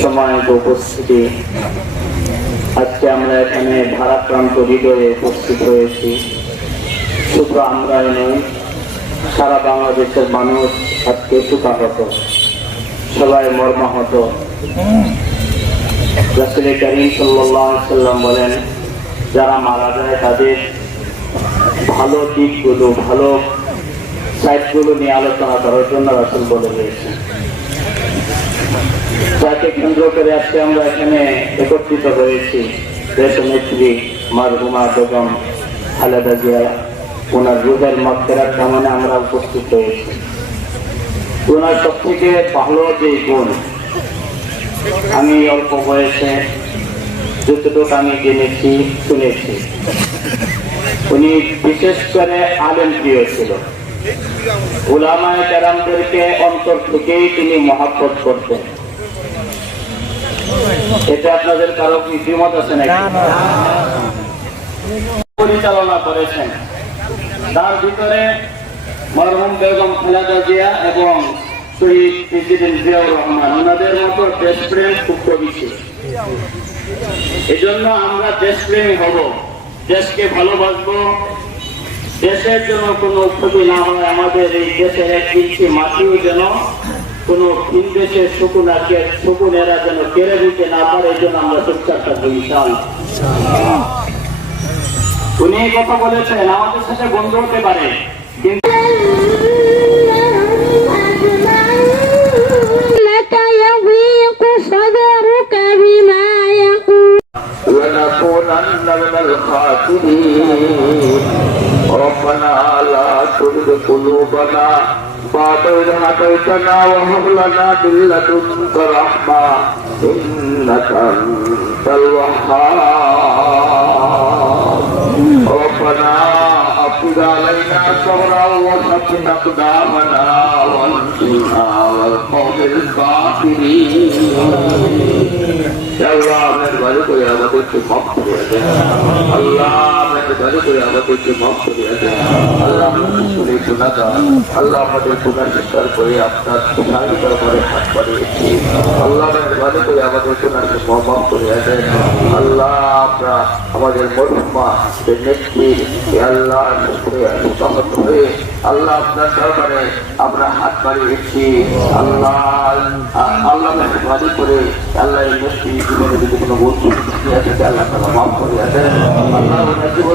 সম্মানিত উপস্থিতি। আজকে আমরা এখানে ভারাক্রান্ত হৃদয়ে উপস্থিত হয়েছি। শুধু আমরাই নই, সারা বাংলাদেশের মানুষ আজকে সুখাহত সবাই মর্মাহত। রাসুল করিম সাল্লাম বলেন, যারা মারা যায় তাদের ভালো দিকগুলো, ভালো সাইডগুলো নিয়ে আলোচনা করার জন্য রাসুল বলে দিয়েছেন। যাকে কেন্দ্র করে আজকে আমরা এখানে একত্রিত হয়েছি দেশ নেত্রী মারহুমা বেগম খালেদা জিয়া, ওনার রুহের মক্কেরার কামনে আমরা উপস্থিত হয়েছি। ওনার সব থেকে ভালো যে গুণ, আমি অল্প বয়সে যতটুকু আমি জেনেছি, শুনেছি, উনি বিশেষ করে আলেম প্রিয় ছিল উলামায় কেরামদেরকে অন্তর থেকেই তিনি মহাব্বত করতেন। এটা আপনাদের কারও দ্বিমত আছে নাকি? পরিচালনা করেছেন। তার ভিতরে মরহুম বেগম খালেদা জিয়া এবং শহীদ প্রেসিডেন্ট জিয়াউর রহমান ওনাদের মতো দেশপ্রেম খুব কবি ছিল এই জন্য আমরা দেশপ্রেমী হব দেশকে ভালোবাসবো দেশের জন্য কোনো ক্ষতি না হয় আমাদের এই দেশের এক ইঞ্চি মাটিও যেন কোনো ভিন দেশের শকুনাকে শকুনেরা যেন কেড়ে দিতে না পারে এই জন্য আমরা চুপচাপ থাকবো ইনশাআল্লাহ উনি এই কথা বলেছেন আমাদের সাথে বন্ধ হতে পারে কিন্তু لك يضيق صدرك بما يقول ونكونن من الخاسرين ربنا لا تزغ قلوبنا بعد إذ هديتنا وهب لنا من لدنك رحمة إنك أنت الوهاب ربنا أفرض علينا صبرا وثبت أقدامنا وانصرنا على القوم الكافرين يا الله من بارك يا رب الله আল্লাহ মেহরবানি করে আমাদেরকে মাফ করে দেন। আল্লাহ আমাদের শুনে শোনা যান আল্লাহ আমাদের গুণার বিচার করে আপনার সাহায্য করে হাত বাড়িয়েছি আল্লাহ মেহরবানি করে আমাদের গুণাকে মাফ করে দেন। আল্লাহ আমরা আমাদের নেত্রী আল্লাহ হয়ে আল্লাহ আপনার দরবারে আমরা হাত বাড়িয়েছি আল্লাহ আল্লাহ মেহরবানি করে আল্লাহ এই নেত্রী জীবনে যদি কোনো বস্তু আল্লাহ তালা মাফ করিয়া দেন। আল্লাহ ওনার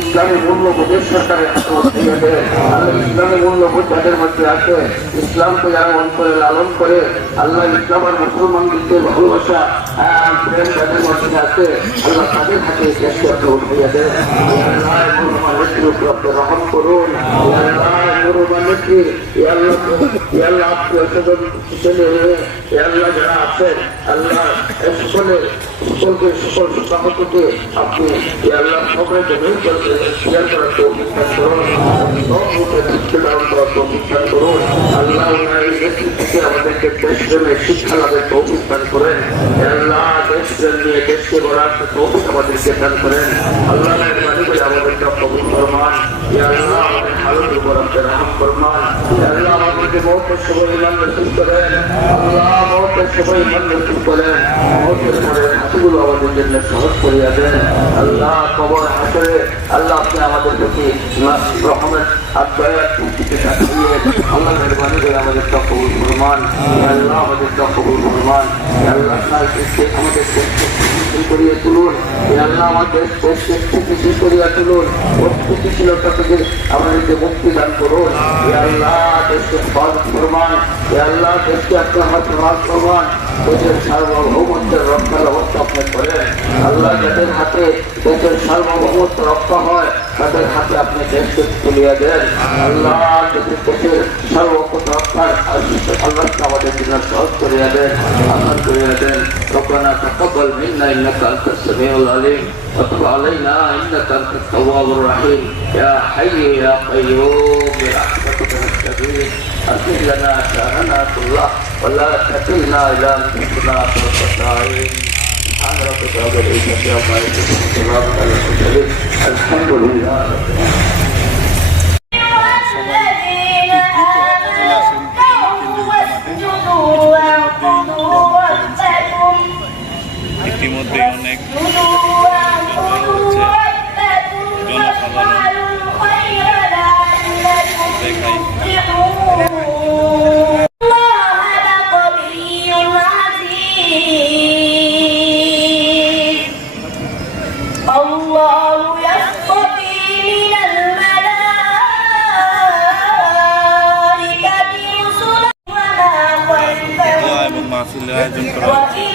ইসলামী মূল্যবোধের সরকারের হাতে উঠাইয়া দেন আল্লাহ ইসলামী মূল্যবোধ যাদের মধ্যে আছে, ইসলামকে যারা অন্তরে লালন করে, আল্লাহ ইসলাম আর মুসলমানদেরকে ভালোবাসা প্রেম সকলে, সকলকে আপনি আল্লাহ, সকলকে শেয়ার করার দান করুন সব রূপে শিক্ষা দান করার দান করুন আল্লাহ থেকে আমাদেরকে দেশপ্রেমের শিক্ষা লাভের দান করেন দান করেন আল্লাহ আমাদেরকে কবুল ফরমান আল্লাহ ফরমান এ আল্লাহ আমাদেরকে মহতের সবাই আমাদের জন্য সহজ আমাদের করে আমাদের কবুল ফরমান আল্লাহ আমাদের কবুল ফরমান আল্লাহ আমাদের স্থিতিশীল করিয়ে তুলুন। আমাদের দেশকে স্থিতিশীল করিয়া তুলুন। অস্থিতিশীলতা থেকে মুক্তি দান করুন। আল্লাহ, দেশকে ফরমান। আল্লাহ দেশকে আপনার হাতে মাল ফরমান দেশের সার্বভৌমত্বের রক্ষার ব্যবস্থা আপনি করেন আল্লাহ যাদের হাতে দেশের সার্বভৌমত্ব রক্ষা হয় তাদের হাতে আপনি দেশকে তুলিয়া দেন আল্লাহ দেশের দেশের সার্বভৌমত্ব রক্ষার আল্লাহ আমাদের জন্য সহজ করিয়া দেন আসান করিয়া দেন ربنا تقبل منا انك انت السميع العليم وتب علينا انك انت التواب الرحيم يا حي يا قيوم برحمتك نستغيث اصلح لنا شاننا كله ولا تكلنا إلى انفسنا طرفه عين سبحان ربك رب العزة عما يصفون وسلام على المرسلين. الحمد لله رب العالمين. Milagre do Crote.